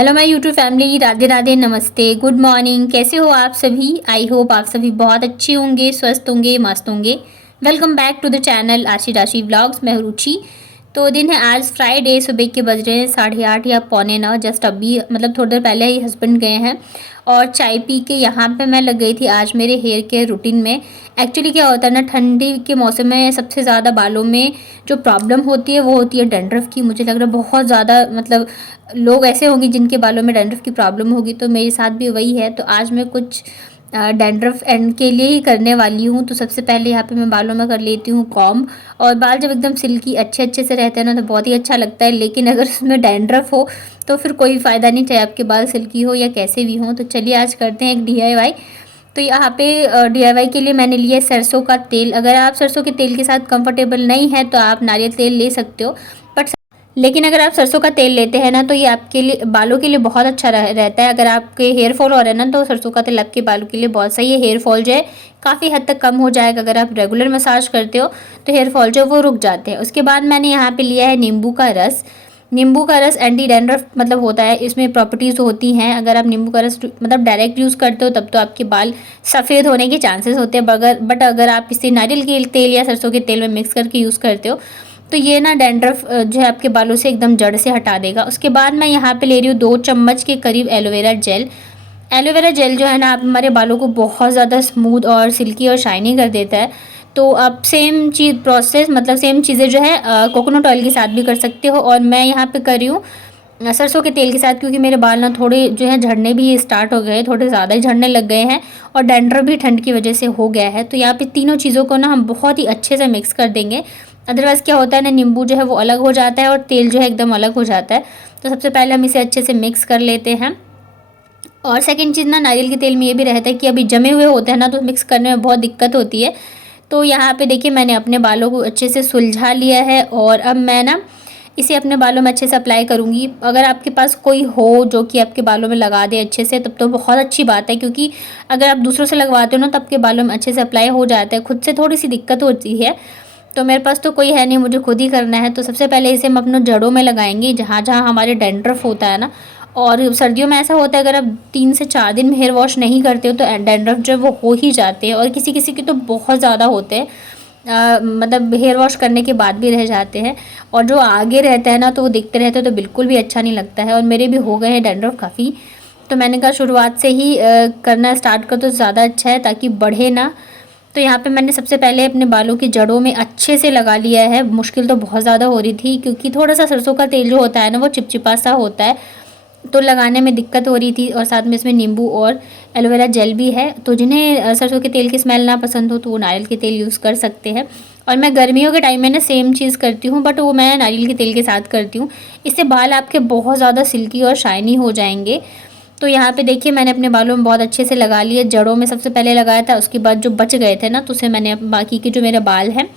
Hello my YouTube family, Radhe Radhe, नमस्ते, good morning. कैसे हो आप सभी? आई होप आप सभी बहुत अच्छे होंगे, स्वस्थ होंगे, मस्त होंगे। Welcome back to the channel Aashi Rashi vlogs. मैं हूं रुचि। तो दिन है आज फ्राइडे, सुबह के बज रहे हैं 8:30 या 8:45। जस्ट अभी मतलब थोड़ी देर पहले ही हस्बैंड गए हैं और चाय पी के यहाँ पे मैं लग गई थी आज मेरे हेयर केयर रूटीन में। एक्चुअली क्या होता है ना, ठंडी के मौसम में सबसे ज़्यादा बालों में जो प्रॉब्लम होती है वो होती है डैंड्रफ की। मुझे लग रहा है बहुत ज़्यादा मतलब लोग ऐसे होंगे जिनके बालों में डैंड्रफ की प्रॉब्लम होगी, तो मेरे साथ भी वही है। तो आज मैं कुछ डैंड्रफ एंड के लिए ही करने वाली हूँ। तो सबसे पहले यहाँ पे मैं बालों में कर लेती हूँ कॉम्ब। और बाल जब एकदम सिल्की अच्छे अच्छे से रहते हैं ना तो बहुत ही अच्छा लगता है, लेकिन अगर उसमें डैंड्रफ हो तो फिर कोई फ़ायदा नहीं, चाहे आपके बाल सिल्की हो या कैसे भी हों। तो चलिए आज करते हैं एक DIY। तो यहाँ पे DIY के लिए मैंने लिया सरसों का तेल। अगर आप सरसों के तेल के साथ कंफर्टेबल नहीं है तो आप नारियल तेल ले सकते हो, बट लेकिन अगर आप सरसों का तेल लेते हैं ना तो ये आपके लिए बालों के लिए बहुत अच्छा रहता है। अगर आपके हेयर फॉल हो रहा है ना तो सरसों का तेल आपके बालों के लिए बहुत सही है। हेयर फॉल जो है काफ़ी हद तक कम हो जाएगा। अगर आप रेगुलर मसाज करते हो तो हेयर फॉल जो वो रुक जाते हैं। उसके बाद मैंने यहाँ पे लिया है नींबू का रस। नींबू का रस एंटी डैंड्रफ मतलब होता है, इसमें प्रॉपर्टीज़ होती हैं। अगर आप नींबू का रस मतलब डायरेक्ट यूज़ करते हो तब तो आपके बाल सफ़ेद होने के चांसेस होते हैं, बट अगर आप इसे नारियल के तेल या सरसों के तेल में मिक्स करके यूज़ करते हो तो ये ना डैंड्रफ जो है आपके बालों से एकदम जड़ से हटा देगा। उसके बाद मैं यहाँ पे ले रही हूँ 2 चम्मच के करीब एलोवेरा जेल। एलोवेरा जेल जो है ना आप हमारे बालों को बहुत ज़्यादा स्मूथ और सिल्की और शाइनी कर देता है। तो आप सेम चीज़ प्रोसेस मतलब सेम चीज़ें जो है कोकोनट ऑयल के साथ भी कर सकते हो। और मैं यहाँ पे कर रही हूँ सरसों के तेल के साथ, क्योंकि मेरे बाल ना थोड़े जो है झड़ने भी स्टार्ट हो गए, थोड़े ज़्यादा ही झड़ने लग गए हैं और डैंड्रफ भी ठंड की वजह से हो गया है। तो यहाँ पे तीनों चीज़ों को ना हम बहुत ही अच्छे से मिक्स कर देंगे। अदरवाइज़ क्या होता है ना, नींबू जो है वो अलग हो जाता है और तेल जो है एकदम अलग हो जाता है। तो सबसे पहले हम इसे अच्छे से मिक्स कर लेते हैं। और सेकंड चीज़ ना, नारियल के तेल में ये भी रहता है कि अभी जमे हुए होते हैं ना तो मिक्स करने में बहुत दिक्कत होती है। तो यहाँ पे देखिए मैंने अपने बालों को अच्छे से सुलझा लिया है और अब मैं ना इसे अपने बालों में अच्छे से अप्लाई करूँगी। अगर आपके पास कोई हो जो कि आपके बालों में लगा दे अच्छे से तब तो बहुत अच्छी बात है, क्योंकि अगर आप दूसरों से लगवाते हो ना तब के बालों में अच्छे से अप्लाई हो जाता है। खुद से थोड़ी सी दिक्कत होती है, तो मेरे पास तो कोई है नहीं, मुझे खुद ही करना है। तो सबसे पहले इसे हम अपने जड़ों में लगाएंगे, जहाँ जहाँ हमारे डैंड्रफ होता है ना। और सर्दियों में ऐसा होता है अगर आप 3 से 4 दिन में हेयर वॉश नहीं करते हो तो डैंड्रफ जो है वो हो ही जाते हैं, और किसी किसी के तो बहुत ज़्यादा होते हैं। मतलब हेयर वॉश करने के बाद भी रह जाते हैं, और जो आगे रहता है ना तो वो दिखते रहते हैं तो बिल्कुल भी अच्छा नहीं लगता है। और मेरे भी हो गए हैं डैंड्रफ काफ़ी, तो मैंने कहा शुरुआत से ही करना स्टार्ट कर तो ज़्यादा अच्छा है ताकि बढ़े ना। तो यहाँ पे मैंने सबसे पहले अपने बालों की जड़ों में अच्छे से लगा लिया है। मुश्किल तो बहुत ज़्यादा हो रही थी क्योंकि थोड़ा सा सरसों का तेल जो होता है ना वो चिपचिपा सा होता है, तो लगाने में दिक्कत हो रही थी। और साथ में इसमें नींबू और एलोवेरा जेल भी है, तो जिन्हें सरसों के तेल की स्मेल ना पसंद हो तो वो नारियल के तेल यूज़ कर सकते हैं। और मैं गर्मियों के टाइम में ना सेम चीज़ करती हूँ, बट वो मैं नारियल के तेल के साथ करती हूँ। इससे बाल आपके बहुत ज़्यादा सिल्की और शाइनी हो जाएंगे। तो यहाँ पे देखिए मैंने अपने बालों में बहुत अच्छे से लगा लिए। जड़ों में सबसे पहले लगाया था, उसके बाद जो बच गए थे ना तो उसे मैंने बाकी के जो मेरे बाल हैं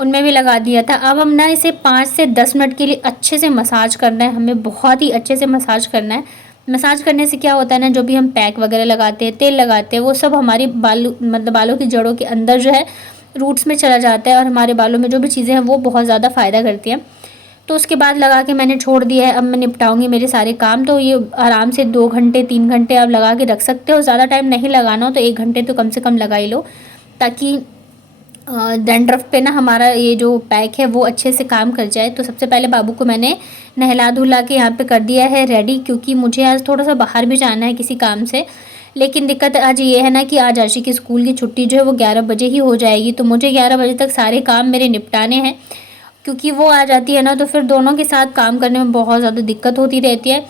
उनमें भी लगा दिया था। अब हम ना इसे 5 से 10 मिनट के लिए अच्छे से मसाज करना है, हमें बहुत ही अच्छे से मसाज करना है। मसाज करने से क्या होता है ना, जो भी हम पैक वगैरह लगाते हैं, तेल लगाते हैं, वो सब हमारी बालों की जड़ों के अंदर जो है रूट्स में चला जाता है और हमारे बालों में जो भी चीज़ें हैं वो बहुत ज़्यादा फ़ायदा करती हैं। तो उसके बाद लगा के मैंने छोड़ दिया है। अब मैं निपटाऊंगी मेरे सारे काम। तो ये आराम से 2 घंटे 3 घंटे आप लगा के रख सकते हो। ज़्यादा टाइम नहीं लगाना हो तो 1 घंटे तो कम से कम लगा ही लो, ताकि डैंड्रफ पे ना हमारा ये जो पैक है वो अच्छे से काम कर जाए। तो सबसे पहले बाबू को मैंने नहला धुला के यहाँ पे कर दिया है रेडी, क्योंकि मुझे आज थोड़ा सा बाहर भी जाना है किसी काम से। लेकिन दिक्कत आज ये है ना कि आज आशी की स्कूल की छुट्टी जो है वो 11 बजे ही हो जाएगी, तो मुझे 11 बजे तक सारे काम मेरे निपटाने हैं। क्योंकि वो आ जाती है ना तो फिर दोनों के साथ काम करने में बहुत ज़्यादा दिक्कत होती रहती है।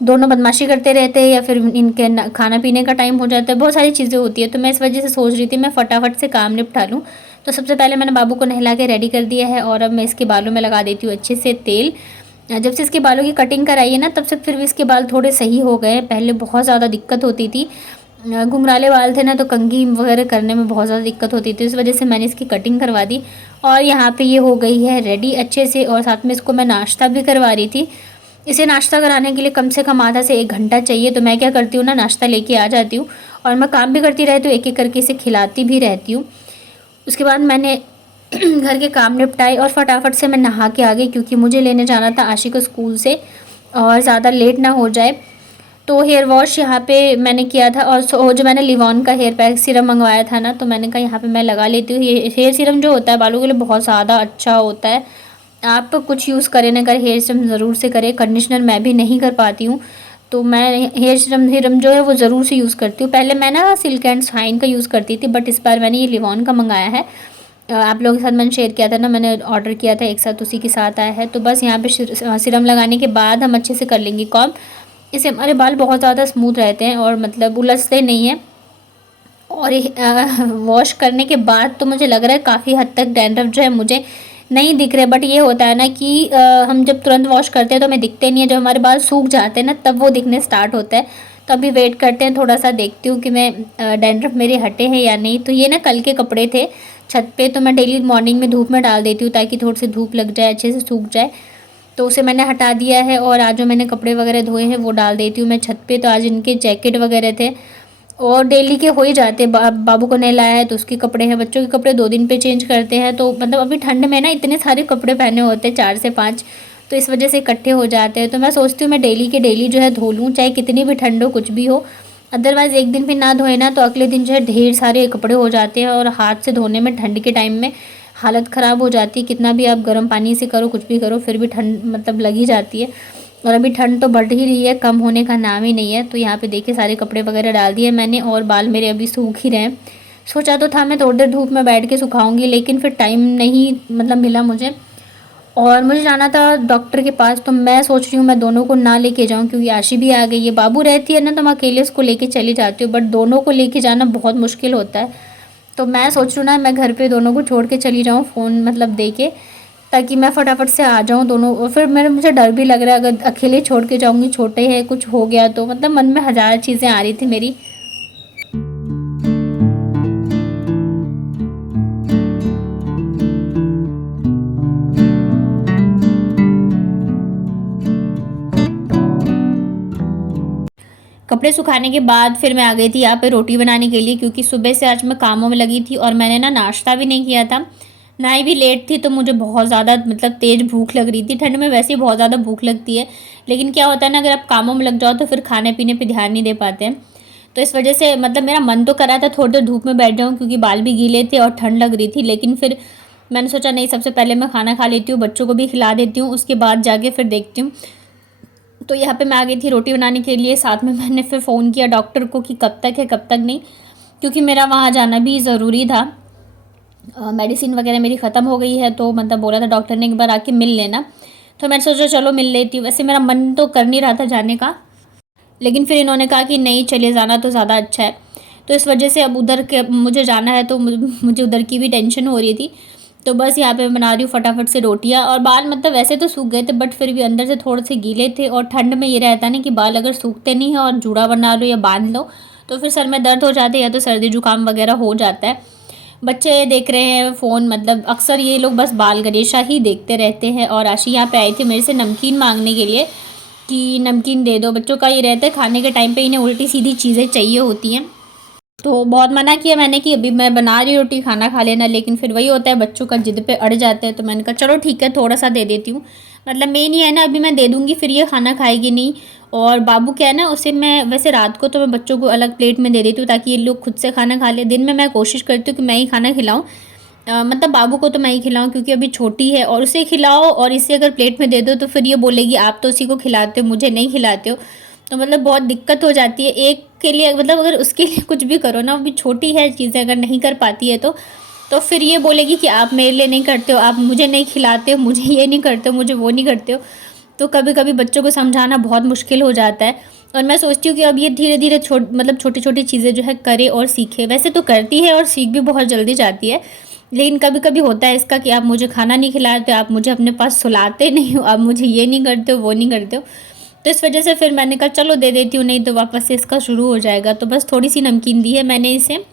दोनों बदमाशी करते रहते हैं या फिर इनके खाना पीने का टाइम हो जाता है, बहुत सारी चीज़ें होती है। तो मैं इस वजह से सोच रही थी मैं फटाफट से काम निपटा लूँ। तो सबसे पहले मैंने बाबू को नहला के रेडी कर दिया है और अब मैं इसके बालों में लगा देती हूँ अच्छे से तेल। जब से इसके बालों की कटिंग कराई है ना तब से फिर भी इसके बाल थोड़े सही हो गए। पहले बहुत ज़्यादा दिक्कत होती थी, घुंघराले बाल थे ना तो कंघी वगैरह करने में बहुत ज़्यादा दिक्कत होती थी, इस वजह से मैंने इसकी कटिंग करवा दी। और यहाँ पे ये हो गई है रेडी अच्छे से, और साथ में इसको मैं नाश्ता भी करवा रही थी। इसे नाश्ता कराने के लिए कम से कम आधा से 1 घंटा चाहिए। तो मैं क्या करती हूँ ना, नाश्ता लेके आ जाती हूँ और मैं काम भी करती रहती हूँ, एक एक करके इसे खिलाती भी रहती हूँ। उसके बाद मैंने घर के काम निपटाए और फटाफट से मैं नहा के आ गई, क्योंकि मुझे लेने जाना था आशी को स्कूल से और ज़्यादा लेट ना हो जाए। तो हेयर वॉश यहाँ पे मैंने किया था, और जो मैंने लिवॉन का हेयर पैक सीरम मंगवाया था ना, तो मैंने कहा यहाँ पे मैं लगा लेती हूँ। ये हेयर सीरम जो होता है बालों के लिए बहुत ज़्यादा अच्छा होता है। आप कुछ यूज़ करें ना करें, हेयर सीरम ज़रूर से करें। कंडीशनर मैं भी नहीं कर पाती हूँ, तो मैं हेयर सीरम जो है वो ज़रूर से यूज़ करती हूँ। पहले मैं ना सिल्क एंड शाइन का यूज़ करती थी, बट इस बार मैंने ये लिवॉन का मंगाया है। आप लोगों के साथ मैंने शेयर किया था ना, मैंने ऑर्डर किया था एक साथ, उसी के साथ आया है। तो बस यहाँ पे सीरम लगाने के बाद हम अच्छे से कर लेंगे कॉम्ब। इससे हमारे बाल बहुत ज़्यादा स्मूथ रहते हैं और मतलब उलझते नहीं हैं। और वॉश करने के बाद तो मुझे लग रहा है काफ़ी हद तक डैंड्रफ जो है मुझे नहीं दिख रहे। बट ये होता है ना कि हम जब तुरंत वॉश करते हैं तो हमें दिखते नहीं है, जब हमारे बाल सूख जाते हैं ना तब वो दिखने स्टार्ट होता है। तो अभी वेट करते हैं, थोड़ा सा देखती हूँ कि मैं डैंड्रफ मेरे हटे हैं या नहीं। तो ये ना कल के कपड़े थे छत पे, तो मैं डेली मॉर्निंग में धूप में डाल देती हूँ ताकि थोड़ी सी धूप लग जाए, अच्छे से सूख जाए। तो उसे मैंने हटा दिया है, और आज जो मैंने कपड़े वगैरह धोए हैं वो डाल देती हूँ मैं छत पे। तो आज इनके जैकेट वगैरह थे, और डेली के हो ही जाते। बाबू को नहीं लाया है तो उसके कपड़े हैं, बच्चों के कपड़े 2 दिन पे चेंज करते हैं। तो मतलब अभी ठंड में ना इतने सारे कपड़े पहने होते हैं, 4 से 5, तो इस वजह से इकट्ठे हो जाते हैं। तो मैं सोचती हूँ मैं डेली के डेली जो है धो लूँ, चाहे कितनी भी ठंड हो, कुछ भी हो। अदरवाइज़ एक दिन भी ना धोए ना तो अगले दिन जो है ढेर सारे कपड़े हो जाते हैं, और हाथ से धोने में ठंड के टाइम में हालत ख़राब हो जाती है। कितना भी आप गर्म पानी से करो, कुछ भी करो, फिर भी ठंड मतलब लग ही जाती है। और अभी ठंड तो बढ़ ही रही है, कम होने का नाम ही नहीं है। तो यहाँ पे देखिए सारे कपड़े वगैरह डाल दिए मैंने, और बाल मेरे अभी सूख ही रहे हैं। सोचा तो था मैं थोड़ी देर धूप में बैठ के सुखाऊंगी, लेकिन फिर टाइम नहीं मतलब मिला मुझे, और मुझे जाना था डॉक्टर के पास। तो मैं सोच रही हूँ मैं दोनों को ना लेके जाऊँ, क्योंकि आशी भी आ गई है। बाबू रहती है ना तो मैं अकेले उसको लेके चली जाती हूँ, बट दोनों को लेके जाना बहुत मुश्किल होता है। तो मैं सोच रही हूँ ना मैं घर पे दोनों को छोड़ के चली जाऊँ, फ़ोन मतलब दे के, ताकि मैं फटाफट से आ जाऊँ दोनों। और फिर मुझे डर भी लग रहा है, अगर अकेले छोड़ के जाऊँगी, छोटे हैं, कुछ हो गया तो, मतलब मन में हज़ार चीज़ें आ रही थी मेरी। कपड़े सुखाने के बाद फिर मैं आ गई थी यहाँ पे रोटी बनाने के लिए, क्योंकि सुबह से आज मैं कामों में लगी थी और मैंने ना नाश्ता भी नहीं किया था, ना ही भी लेट थी। तो मुझे बहुत ज़्यादा मतलब तेज़ भूख लग रही थी। ठंड में वैसे ही बहुत ज़्यादा भूख लगती है, लेकिन क्या होता है ना, अगर आप कामों में लग जाओ तो फिर खाने पीने पर ध्यान नहीं दे पाते हैं। तो इस वजह से मतलब मेरा मन तो कर रहा था थोड़ी देर धूप में बैठ जाऊँ, क्योंकि बाल भी गीले थे और ठंड लग रही थी। लेकिन फिर मैंने सोचा नहीं, सबसे पहले मैं खाना खा लेती हूँ, बच्चों को भी खिला देती हूँ, उसके बाद जाके फिर देखती हूँ। तो यहाँ पे मैं आ गई थी रोटी बनाने के लिए। साथ में मैंने फिर फ़ोन किया डॉक्टर को कि कब तक है कब तक नहीं, क्योंकि मेरा वहाँ जाना भी ज़रूरी था। मेडिसिन वगैरह मेरी ख़त्म हो गई है, तो मतलब बोला था डॉक्टर ने एक बार आके मिल लेना। तो मैंने सोचा चलो मिल लेती हूँ। वैसे मेरा मन तो कर नहीं रहा था जाने का, लेकिन फिर इन्होंने कहा कि नहीं चले जाना तो ज़्यादा अच्छा है। तो इस वजह से अब उधर के मुझे जाना है, तो मुझे उधर की भी टेंशन हो रही थी। तो बस यहाँ पे मैं बना रही हूँ फटाफट से रोटियाँ। और बाल मतलब वैसे तो सूख गए थे, बट फिर भी अंदर से थोड़े से गीले थे। और ठंड में ये रहता है ना कि बाल अगर सूखते नहीं हैं और जूड़ा बना लो या बांध लो तो फिर सर में दर्द हो जाते हैं, या तो सर्दी जुकाम वगैरह हो जाता है। बच्चे देख रहे हैं फ़ोन, मतलब अक्सर ये लोग बस बाल गणेशा ही देखते रहते हैं। और आशी यहाँ पे आई थी मेरे से नमकीन मांगने के लिए कि नमकीन दे दो। बच्चों का ये रहता है खाने के टाइम पे इन्हें उल्टी सीधी चीज़ें चाहिए होती हैं। तो बहुत मना किया मैंने कि अभी मैं बना रही रोटी, खाना खा लेना, लेकिन फिर वही होता है बच्चों का जिद पे अड़ जाते हैं। तो मैंने कहा चलो ठीक है थोड़ा सा दे देती हूँ, मतलब मेन ही है ना, अभी मैं दे दूँगी फिर ये खाना खाएगी नहीं। और बाबू क्या है ना, उसे मैं वैसे रात को तो मैं बच्चों को अलग प्लेट में दे देती हूँ ताकि ये लोग खुद से खाना खा ले। दिन में मैं कोशिश करती हूँ कि मैं ही खाना खिलाऊँ, मतलब बाबू को तो मैं ही खिलाऊँ, क्योंकि अभी छोटी है। और उसे खिलाओ और इसे अगर प्लेट में दे दो तो फिर ये बोलेगी आप तो उसी को खिलाते हो, मुझे नहीं खिलाते हो। तो मतलब बहुत दिक्कत हो जाती है एक के लिए, मतलब अगर उसके लिए कुछ भी करो ना, अभी छोटी है, चीज़ें अगर नहीं कर पाती है तो फिर ये बोलेगी कि आप मेरे लिए नहीं करते हो, आप मुझे नहीं खिलाते हो, मुझे ये नहीं करते हो, मुझे वो नहीं करते हो। तो कभी कभी बच्चों को समझाना बहुत मुश्किल हो जाता है। और मैं सोचती हूँ कि अब ये धीरे धीरे मतलब छोटी छोटी चीज़ें जो है करे और सीखे। वैसे तो करती है और सीख भी बहुत जल्दी जाती है, लेकिन कभी कभी होता है इसका कि आप मुझे खाना नहीं खिलाते, आप मुझे अपने पास सुलाते नहीं हो, आप मुझे ये नहीं करते हो, वो नहीं करते हो। तो इस वजह से फिर मैंने कहा चलो दे देती हूँ, नहीं तो वापस से इसका शुरू हो जाएगा। तो बस थोड़ी सी नमकीन दी है मैंने इसे,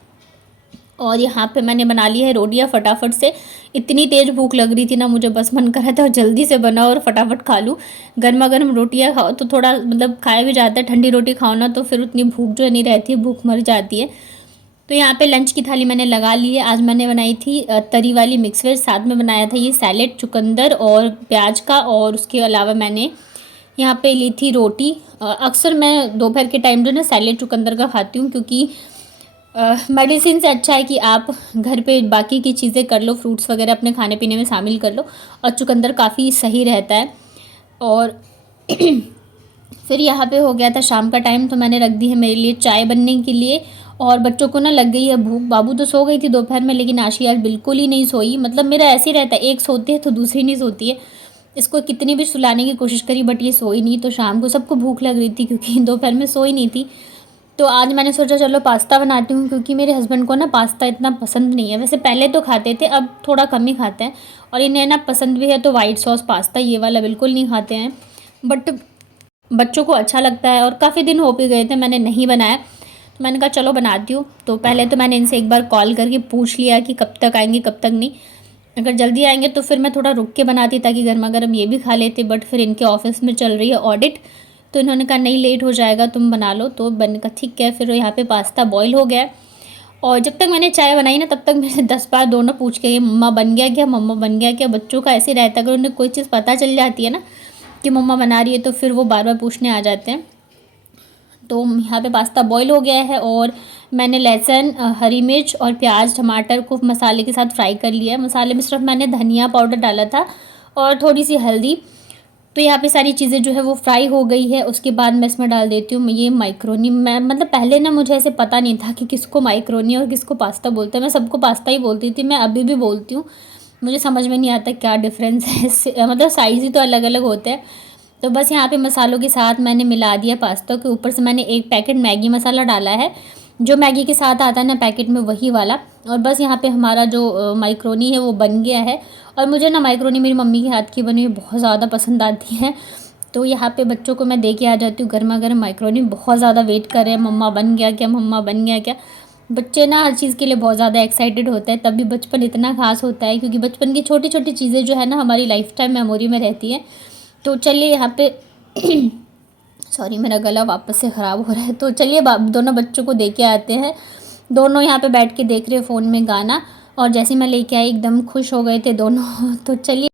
और यहाँ पे मैंने बना ली है रोटियाँ फटाफट से। इतनी तेज़ भूख लग रही थी ना, मुझे बस मन कर रहा था जल्दी से बनाओ और फटाफट खा लूँ। गर्मा गर्म रोटियाँ खाओ तो थोड़ा मतलब खाया भी जाता है, ठंडी रोटी खाओ ना तो फिर उतनी भूख जो है नहीं रहती है, भूख मर जाती है। तो यहाँ पे लंच की थाली मैंने लगा ली है। आज मैंने बनाई थी तरी वाली मिक्स वेज, साथ में बनाया था ये सैलेड चुकंदर और प्याज का, और उसके अलावा मैंने यहाँ पे ली थी रोटी। अक्सर मैं दोपहर के टाइम जो ना सैलेड चुकंदर का खाती हूँ, क्योंकि मेडिसिन से अच्छा है कि आप घर पे बाकी की चीज़ें कर लो, फ्रूट्स वगैरह अपने खाने पीने में शामिल कर लो, और चुकंदर काफ़ी सही रहता है। और फिर यहाँ पे हो गया था शाम का टाइम, तो मैंने रख दी है मेरे लिए चाय बनने के लिए। और बच्चों को ना लग गई है भूख। बाबू तो सो गई थी दोपहर में, लेकिन आशी यार बिल्कुल ही नहीं सोई। मतलब मेरा ऐसे ही रहता है, एक सोती है तो दूसरी नहीं सोती है। इसको कितनी भी सुलाने की कोशिश करी बट ये सोई नहीं। तो शाम को सबको भूख लग रही थी क्योंकि दोपहर में सोई नहीं थी। तो आज मैंने सोचा चलो पास्ता बनाती हूँ, क्योंकि मेरे हस्बैंड को ना पास्ता इतना पसंद नहीं है। वैसे पहले तो खाते थे, अब थोड़ा कम ही खाते हैं। और इन्हें ना पसंद भी है तो वाइट सॉस पास्ता, ये वाला बिल्कुल नहीं खाते हैं। बट बच्चों को अच्छा लगता है, और काफ़ी दिन हो भी गए थे मैंने नहीं बनाया। तो मैंने कहा चलो बनाती हूँ। तो पहले तो मैंने इनसे एक बार कॉल करके पूछ लिया कि कब तक आएंगे कब तक नहीं। अगर जल्दी आएंगे तो फिर मैं थोड़ा रुक के बनाती ताकि गर्मा गर्म ये भी खा लेते। बट फिर इनके ऑफिस में चल रही है ऑडिट, तो इन्होंने कहा नहीं लेट हो जाएगा तुम बना लो। तो मैंने कहा ठीक है। फिर यहाँ पे पास्ता बॉईल हो गया। और जब तक मैंने चाय बनाई ना तब तक मेरे 10 बार दोनों पूछ के गए मम्मा बन गया क्या, मम्मा बन गया क्या। बच्चों का ऐसे रहता है, अगर उन्हें कोई चीज़ पता चल जाती है ना कि मम्मा बना रही है तो फिर वो बार बार पूछने आ जाते हैं। तो यहाँ पे पास्ता बॉईल हो गया है, और मैंने लहसुन, हरी मिर्च और प्याज टमाटर को मसाले के साथ फ्राई कर लिया है। मसाले में सिर्फ मैंने धनिया पाउडर डाला था और थोड़ी सी हल्दी। तो यहाँ पे सारी चीज़ें जो है वो फ्राई हो गई है। उसके बाद मैं इसमें डाल देती हूँ ये माइक्रोनी। मैं मतलब पहले ना मुझे ऐसे पता नहीं था कि किसको माइक्रोनी और किसको पास्ता बोलते हैं। मैं सबको पास्ता ही बोलती थी, मैं अभी भी बोलती हूँ। मुझे समझ में नहीं आता क्या डिफरेंस है मतलब साइज़ ही तो अलग अलग होते हैं। तो बस यहाँ पे मसालों के साथ मैंने मिला दिया पास्ता के ऊपर से। मैंने एक पैकेट मैगी मसाला डाला है, जो मैगी के साथ आता है ना पैकेट में, वही वाला। और बस यहाँ पे हमारा जो माइक्रोनी है वो बन गया है। और मुझे ना माइक्रोनी मेरी मम्मी के हाथ की बनी हुई बहुत ज़्यादा पसंद आती है। तो यहाँ पे बच्चों को मैं दे के आ जाती हूँ गर्मा गर्म माइक्रोनी। बहुत ज़्यादा वेट कर रहे हैं, मम्मा बन गया क्या, मम्मा बन गया क्या। बच्चे ना हर चीज़ के लिए बहुत ज़्यादा एक्साइटेड होते हैं, तभी बचपन इतना खास होता है, क्योंकि बचपन की छोटी छोटी चीज़ें जो है ना हमारी लाइफ टाइम मेमोरी में रहती है। तो चलिए यहाँ पे सॉरी मेरा गला वापस से ख़राब हो रहा है। तो चलिए दोनों बच्चों को दे के आते हैं। दोनों यहाँ पे बैठ के देख रहे फ़ोन में गाना, और जैसे मैं लेके आई एकदम खुश हो गए थे दोनों। तो चलिए